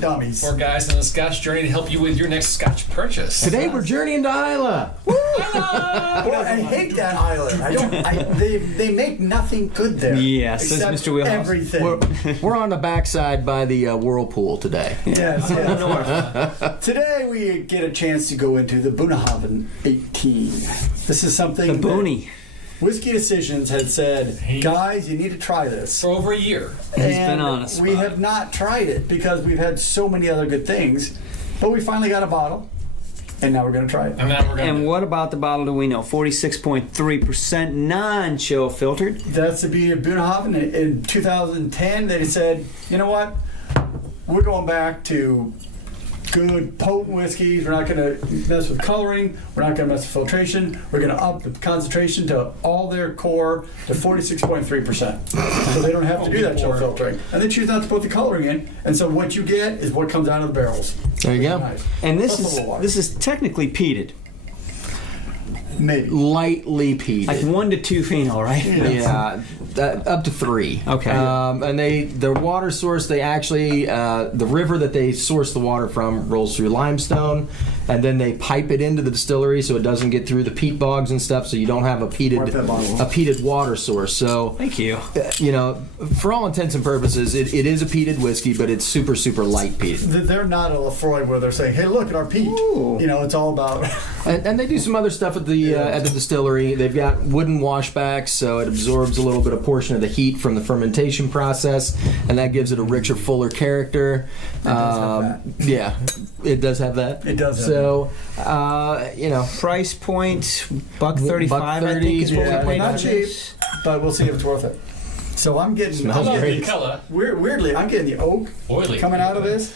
Dummies. Four guys on a Scotch journey to help you with your next Scotch purchase. Today we're journeying to Islay. Well, I hate that island. They make nothing good there. Yeah, says except Mr. Wheelhouse. everything. We're on the backside by the whirlpool today. Yes, yes. Today we get a chance to go into the Bunnahabhain 18. This is something The Booney. Whiskey Decisions had said, guys, you need to try this. For over a year. He's been on a spot. We have not tried it because we've had so many other good things, but we finally got a bottle, and now we're going to try it. And now we're going And what about the bottle do we know? 46.3% non-chill filtered. That's the beauty of Bunnahabhain. In 2010, they said, you know what? We're going back to good, potent whiskeys. We're not going to mess with coloring. We're not going to mess with filtration. We're going to up the concentration to all their core to 46.3%. So they don't have to do that chill filtering. And they choose not to put the coloring in. And so what you get is what comes out of the barrels. There you go. Nice. And Plus a little water. this is technically peated. Maybe. Lightly peated. Like 1 to 2 phenol, right? Yeah, up to 3. Okay. And the water source, they actually, the river that they source the water from rolls through limestone, and then they pipe it into the distillery so it doesn't get through the peat bogs and stuff, so you don't have a peated water source. So, Thank you. you know, for all intents and purposes, it is a peated whiskey, but it's super, super light peated. They're not a Lefroy where they're saying, hey, look at our peat. Ooh. You know, it's all about... And they do some other stuff at the distillery. They've got wooden washbacks, so it absorbs a little bit of portion of the heat from the fermentation process, and that gives it a richer, fuller character. Yeah, it does have that. It does have so, you know, Price point, $1.35, I think is what Yeah, we paid not for cheap, this. but we'll see if it's worth it. So I'm getting... Smells I love great. the color. Weirdly, I'm getting the oak Oily. coming out of this.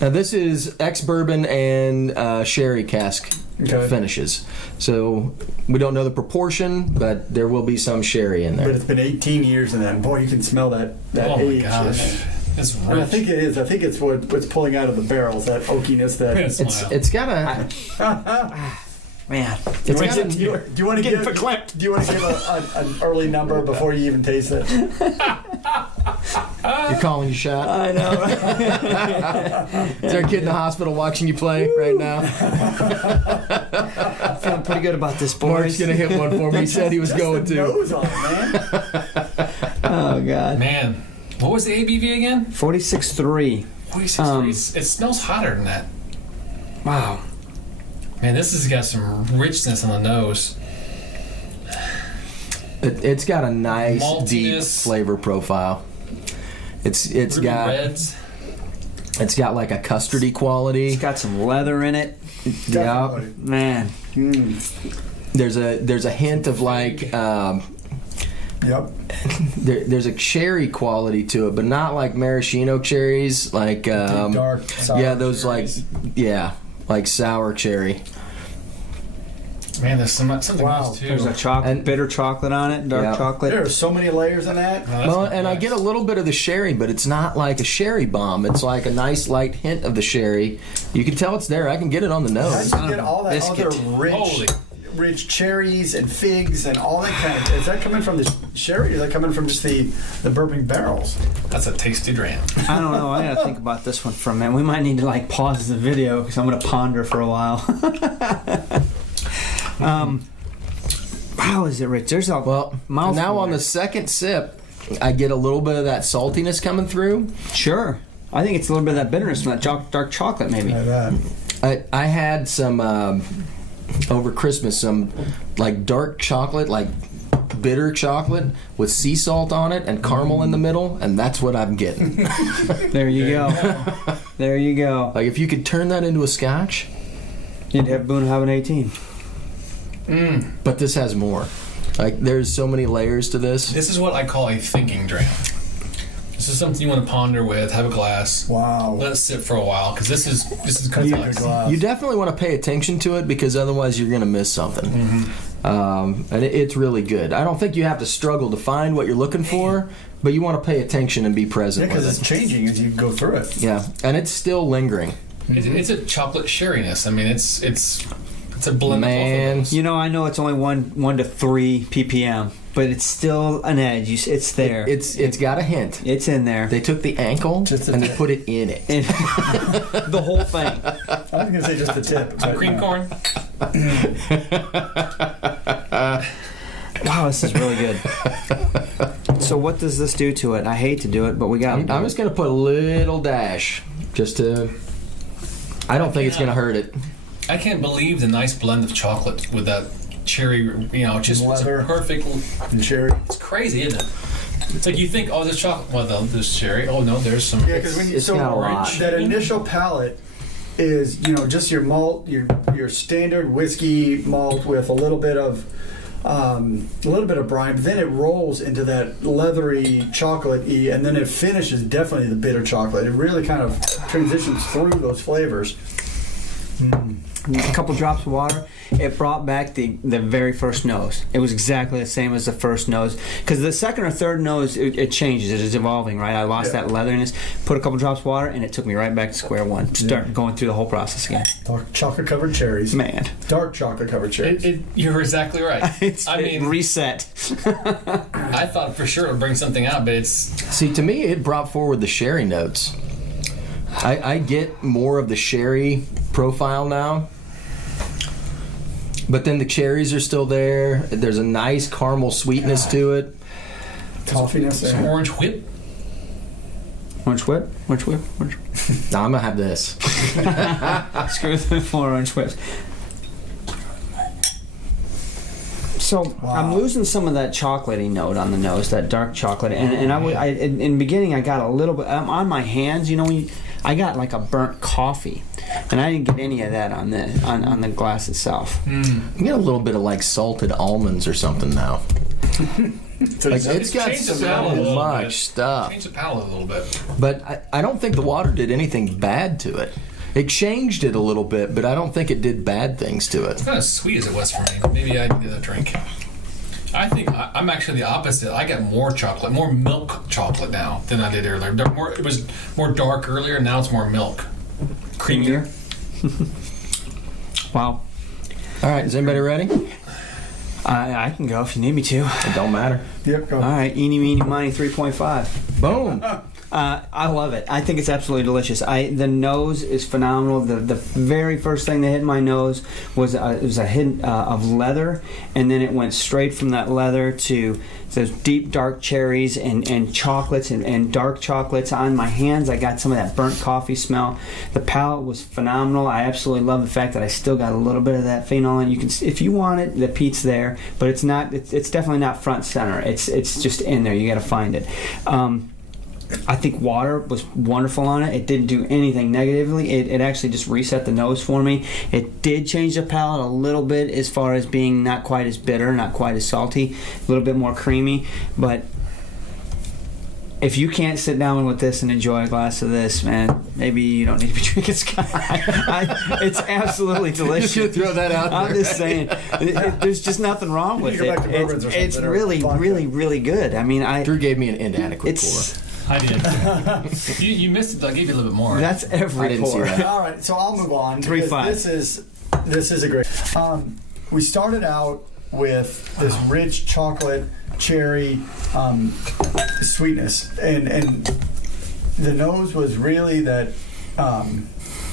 now this is ex-bourbon and sherry cask finishes. So we don't know the proportion, but there will be some sherry in But there. it's been 18 years in that, and boy, you can smell that Oh my age. gosh. It's rich. And I think it is. I think it's what's pulling out of the barrels, that oakiness. That It's got a Man. it's got do a, you want to give? verklempt. Do you want to give an early number before you even taste it? you're calling your shot. I know. Is there a kid in the hospital watching you play right now? Feeling pretty good about this, Mark's boys. gonna hit one for me. He said he was going the to. nose on it, man. Oh, God. Man. What was the ABV again? 46.3. 46 It smells hotter than that. Wow. Man, this has got some richness on the nose. It's got a nice deep Maltiness. flavor profile. It's Ruby got reds. it's got like a custardy quality. It's got some leather in it. Yeah. Definitely. Man. There's a hint of like Yep. there's a cherry quality to it, but not like maraschino cherries. Like Dark. Sour yeah, those cherries. like sour cherry. Man, there's something Wow. else too. There's a chocolate, And- bitter chocolate on it, dark Yeah. chocolate. There are so many layers in that. Oh, that's Well, not and I nice. get a little bit of the sherry, but it's not like a sherry bomb. It's like a nice light hint of the sherry. You can tell it's there. I can get it on the How nose. do you get all that Biscuit. other Holy. rich cherries and figs and all that kind of? Is that coming from the sherry? Or is that coming from just the bourbon barrels? That's a tasty dram. I don't know. I gotta think about this one for a minute. We might need to like pause the video because I'm gonna ponder for a while. How is it rich? There's a Well, mouthful now on there. the second sip, I get a little bit of that saltiness coming through. Sure. I think it's a little bit of that bitterness from that dark chocolate, maybe. Like that. I had some over Christmas, some like dark chocolate, like bitter chocolate with sea salt on it and caramel in the middle, and that's what I'm getting. There you go. There you go. Like if you could turn that into a scotch, You'd have Bunnahabhain 18. but this has more. Like there's so many layers to this. This is what I call a thinking dram. This is something you want to ponder with, have a glass, Wow. let it sit for a while, because this is Keep complex. the glass. You definitely want to pay attention to it because otherwise you're going to miss something. And it's really good. I don't think you have to struggle to find what you're looking for, but you want to pay attention and be Yeah, present because with it's it. changing as you go through it. Yeah, and it's still lingering. It's a chocolate sherriness. I mean, it's It's a blend of both of those. You know, I know it's only 1 to 3 ppm, but it's still an edge. It's there. It's got a hint. It's in there. They took the ankle and they put it in it. The whole thing. I was going to say just the tip. Some cream corn. Wow, this is really good. So what does this do to it? I hate to do it, but we got. I'm just gonna put a little dash, just to. I don't think it's gonna hurt it. I can't believe the nice blend of chocolate with that cherry. You know, just it's a Leather. perfect. And cherry. It's crazy, isn't it? It's like you think, oh, there's chocolate. Well, there's cherry. Oh no, there's some. Yeah, because when you It's got a lot. that initial palate is just your malt, your standard whiskey malt with a little bit of brine. But then it rolls into that leathery chocolate-y, and then it finishes definitely the bitter chocolate. It really kind of transitions through those flavors. A couple drops of water, it brought back the very first nose. It was exactly the same as the first nose. Because the second or third nose, it changes. It is evolving, right? I lost that leatheriness, put a couple drops of water, and it took me right back to square one. Start going through the whole process again. Dark chocolate-covered cherries. Man. Dark chocolate-covered cherries. You're exactly right. I mean, reset. I thought for sure it would bring something out, but it's. See, to me, it brought forward the sherry notes. I get more of the sherry profile now. But then the cherries are still there. There's a nice caramel sweetness to it. Toffiness Some there. orange whip. Orange whip? Orange whip? Orange. Now I'm going to have this. Screw the 4 orange whips. So I'm losing some of that chocolatey note on the nose, that dark chocolate, and in the beginning I got a little bit on my hands. You know, I got like a burnt coffee, and I didn't get any of that on the glass itself. You get a little bit of like salted almonds or something now. Like it's got changed the so palate a little much bit. stuff. Change the palate a little bit. But I don't think the water did anything bad to it. It changed it a little bit, but I don't think it did bad things to it. It's not as sweet as it was for me. Maybe I needed a drink. I think I'm actually the opposite. I got more chocolate, more milk chocolate now than I did earlier. It was more dark earlier, now it's more milk. Creamier. Wow. All right, is anybody ready? I can go if you need me to. It don't matter. Yep, go. All right, eeny, meeny, miny, 3.5. Boom. I love it. I think it's absolutely delicious. The nose is phenomenal. The very first thing that hit my nose was a hint of leather, and then it went straight from that leather to those deep dark cherries and chocolates and dark chocolates. On my hands, I got some of that burnt coffee smell. The palate was phenomenal. I absolutely love the fact that I still got a little bit of that phenol, and you can, if you want it, the peat's there, but it's not. It's definitely not front center. It's just in there. You got to find it. I think water was wonderful on it. It didn't do anything negatively. It actually just reset the nose for me. It did change the palate a little bit as far as being not quite as bitter, not quite as salty, a little bit more creamy. But if you can't sit down with this and enjoy a glass of this, man, maybe you don't need to be drinking Scotch. It's absolutely delicious. You should throw that out I'm there. just saying, there's just nothing wrong with You go back to bourbons or it. It's something, or really, vodka. really, really good. I mean, Drew gave me an inadequate it's pour. I did. You missed it, but I gave you a little bit more. that's every I didn't see pour. that. All right, so I'll move on. 3.5. This is a great. We started out with this rich chocolate cherry sweetness, and the nose was really that.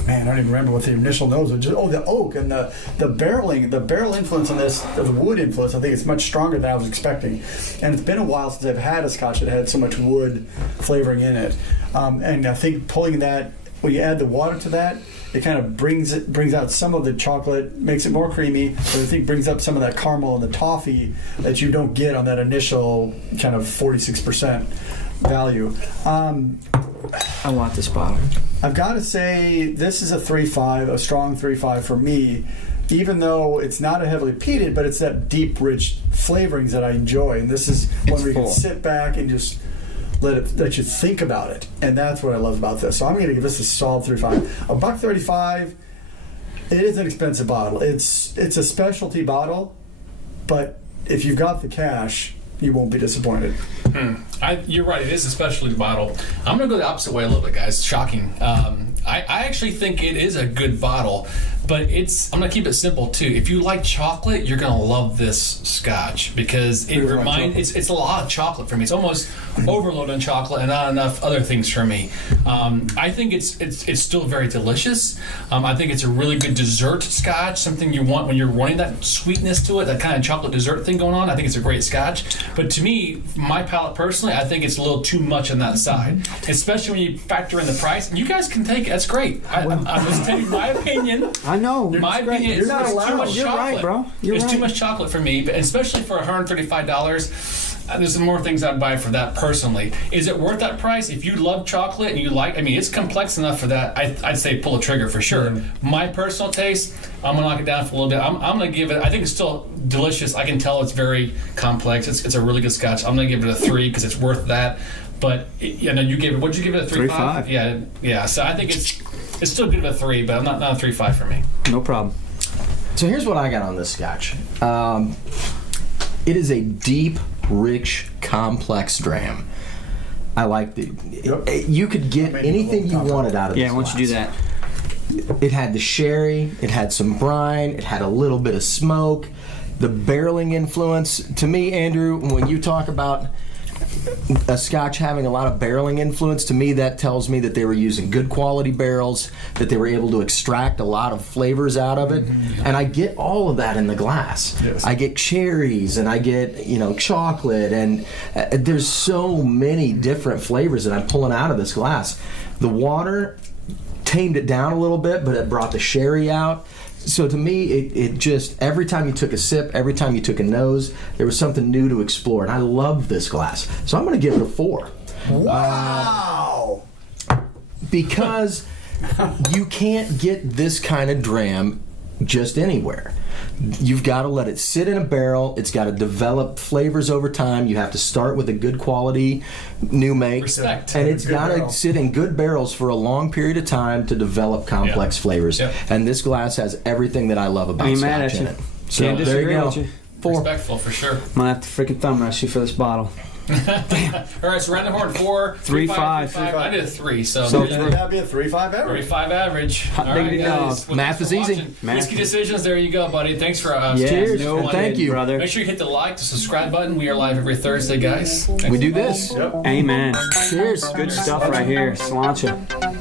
Man, I don't even remember what the initial nose was. The oak and the barrel influence on this, the wood influence. I think it's much stronger than I was expecting. And it's been a while since I've had a Scotch that had so much wood flavoring in it. And I think pulling that, when you add the water to that, it kind of brings out some of the chocolate, makes it more creamy, but I think brings up some of that caramel and the toffee that you don't get on that initial kind of 46% value. I want this bottle. I've got to say this is a 3.5, a strong 3.5 for me, even though it's not a heavily peated, but it's that deep, rich flavorings that I enjoy. And this is one where you can sit back and just let you think about it, and that's what I love about this. So I'm going to give this a solid 3.5. $1.35. It is an expensive bottle. It's a specialty bottle, but if you've got the cash, you won't be disappointed. You're right. It is a specialty bottle. I'm going to go the opposite way a little bit, guys. Shocking. I actually think it is a good bottle, but I'm gonna keep it simple too. If you like chocolate, you're gonna love this Scotch because it's a lot of chocolate for me. It's almost overload on chocolate and not enough other things for me. I think it's still very delicious. I think it's a really good dessert Scotch, something you want when you're wanting that sweetness to it, that kind of chocolate dessert thing going on. I think it's a great Scotch. But to me, my palate personally, I think it's a little too much on that side, especially when you factor in the price. And you guys can take it. That's great. I'm just telling you my opinion. I know. My opinion is it's too much chocolate. You're right, bro. It's too much chocolate for me, but especially for $135. There's some more things I'd buy for that personally. Is it worth that price? If you love chocolate and you like, it's complex enough for that. I'd say pull a trigger for sure. My personal taste, I'm gonna knock it down for a little bit. I'm gonna give it. I think it's still delicious. I can tell it's very complex. It's a really good Scotch. I'm gonna give it a 3 because it's worth that. But you gave it. What'd you give it? A 3.5? Yeah. So I think it's still good at a 3, but not a 3.5 for me. No problem. So here's what I got on this Scotch. It is a deep, rich, complex dram. I like you could get anything you wanted out of this. Yeah, why don't you do that? It had the sherry, it had some brine, it had a little bit of smoke. The barreling influence, to me, Andrew, when you talk about a Scotch having a lot of barreling influence, to me that tells me that they were using good quality barrels, that they were able to extract a lot of flavors out of it, and I get all of that in the glass. Yes. I get cherries and I get chocolate, and there's so many different flavors that I'm pulling out of this glass. The water tamed it down a little bit, but it brought the sherry out. So to me, it just, every time you took a sip, every time you took a nose, there was something new to explore. And I love this glass. So I'm going to give it a 4. Wow! Because you can't get this kind of dram just anywhere. You've got to let it sit in a barrel. It's got to develop flavors over time. You have to start with a good quality new make. Respect. And it's got to sit in good barrels for a long period of time to develop complex flavors. Yep. And this glass has everything that I love about Ain't mad Scotch at in you. it. So Can't there you disagree go. with you. 4. Respectful for sure. I'm gonna have to freaking thumb rush you for this bottle. All right, so round the horn 4, 3.5. 3.5. I did a 3, so That'd be a 3.5 average. 35 average. All right, diggity guys. dog. Well, Math thanks is for easy. watching. Math Whiskey is- Decisions, there you go, buddy. Thanks for Cheers. No And thank you. brother. Make sure you hit the like, the subscribe button. We are live every Thursday, guys. Thanks We for do watching. this. Yep. Amen. Cheers. Good stuff right here. Sláinte.